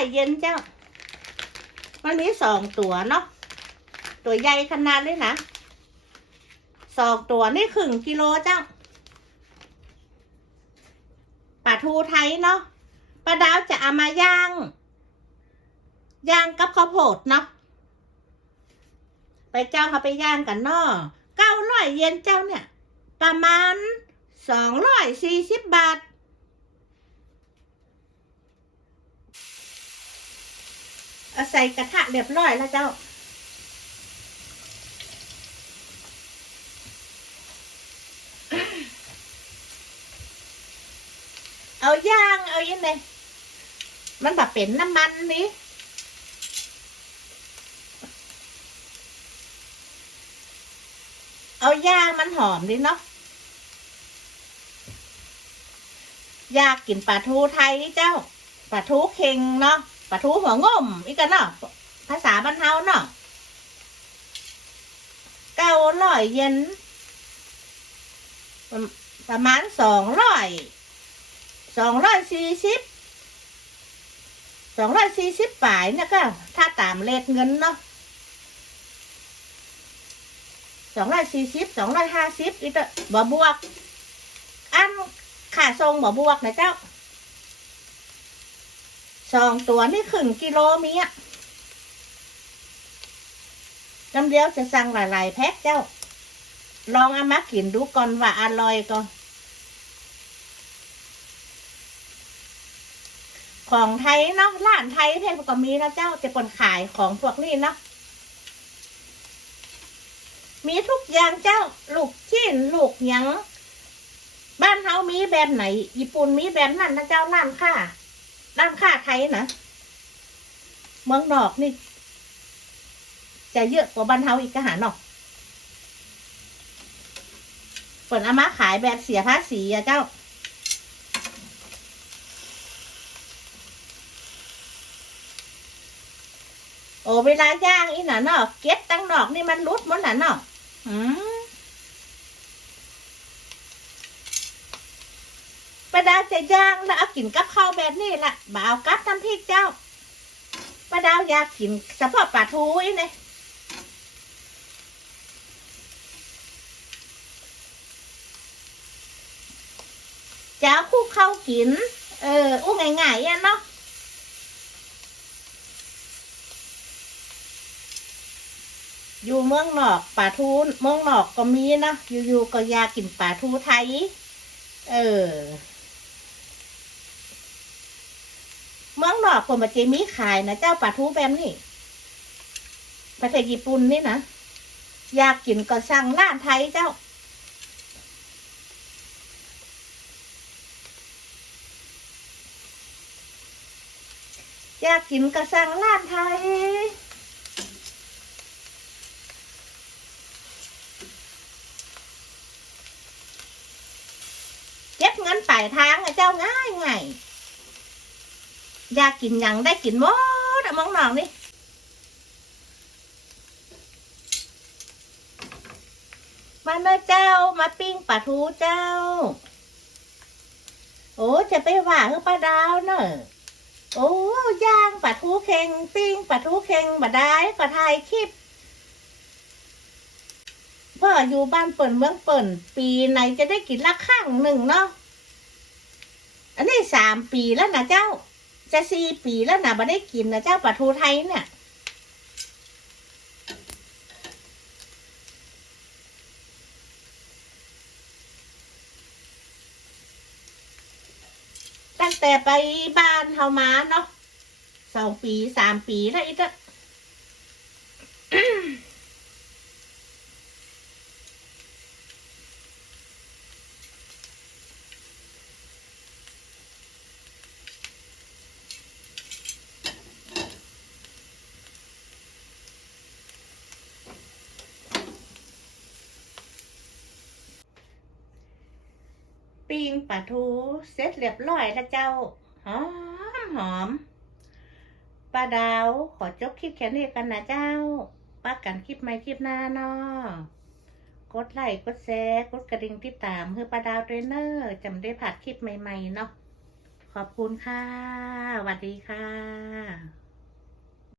อยเย็นเจ้า มันมีสองตัวเนาะ ตัวใหญ่ขนาดเลยนะ สองตัวนี่ครึ่งกิโลเจ้าปลาทูไทยเนาะ ปลาดาวจะเอามาย่าง ย่างกับข้าวโพดเนาะ ไปเจ้าเขาไปย่างกันเนาะเก้าร้อยเย็นเจ้าเนี่ย ประมาณสองร้อยสี่สิบบาท เอาใส่กระทะเรียบร้อยแล้วเจ้า เอาย่าง เอายังไงมันแบบเป็นน้ำมันนี่เอาย่างมันหอมดิเนาะอยากกินปลาทูไทยเจ้าปลาทูเค็งเนาะ ปลาทูหัวงมอีกกันเนาะภาษาบ้านเฮาเนาะเก้าร้อยเยนประมาณสองร้อยสองร้อยสี่สิบสองร้อยสี่สิบป่ายเนี่ยก็ถ้าตามเลขเงินเนาะสองร้อยสี่สิบสองร้อยห้าสิบอีกตับ่บวก อันขาทรงบ่บวกนะเจ้า สองตัวนี่ครึ่งกิโลมีอะจำเดียวจะสั่งหลาย ๆ แพ็คเจ้า ลองเอามากินดูก่อนว่าอร่อยก็ของไทยเนาะร้านไทยเพนก็มีนะเจ้าจะคนขายของพวกนี้เนาะมีทุกอย่างเจ้า ลูกชิ้นลูกหยัง บ้านเฮามีแบบไหน ญี่ปุ่นมีแบบนั้นนะเจ้าร้านค้า ร้านค้าไทยนะเมืองนอกนี่จะเยอะกว่าบ้านเฮาอีกกะหาเนาะเปิดเอามาขายแบบเสียภาษีอะเจ้าโอ้เวลาย่างอีน่ะเนาะเก็ดตั้งนอกนี่มันรุดมดน่ะนาะอืมป้าดาว จะย่างแล้วเอากินกับข้าวแบบนี้ละบ่เอากับน้ำพริกเจ้าป้าดาวอยากกินเฉพาะปลาทูอีเนี่ยจะคู่เข้าวกิน เออ อู้ง่ายๆอะเนาะอยู่เมืองนอกป่าทูเมืองนอกก็มีนะอยู่ๆก็อยากกินป่าทูไทย เออ เมืองนอกคนมาเจมีขายนะเจ้าป่าทูแบบนี้ประเทศญี่ปุ่นนี่นะอยากกินก็สั่งร้านไทยเจ้า อยากกินก็สั่งร้านไทยเก็บเงินปลายทางอะเจ้าง่ายง่าย อยากกินยังได้กินหมดอะมองนองนี่มาเนอะเจ้ามาปิ้งปลาทูเจ้า โอ้จะไปว่าคือปลาดาวเนอะโอ้ย่างปลาทูเค็งปิ้งปลาทูเค็งบาได้ก็ถ่ายคลิปพ่ออยู่บ้านเปิ่นเมืองเปิ่น ปีไหนจะได้กินละครั้งหนึ่งเนาะอันนี้สามปีแล้วนะเจ้า จะสี่ปีแล้วนะมาได้กินนะเจ้าปลาทูไทยเนี่ยตั้งแต่ไปบ้านเฮามาเนาะสองปีสามปีแล้วอีก ปิ้งปลาทูเสร็จเรียบร้อยแล้วเจ้า หอมหอมปลาดาวขอจบคลิปแค่นี้กันนะเจ้าป้ากันคลิปใหม่คลิปหน้าเนาะกดไลค์กดแชร์กดกระดิ่งติดตามเพื่อปลาดาวด้วยเนอร์จำได้ผัดคลิปใหม่ ๆ เนาะขอบคุณค่ะสวัสดีค่ะ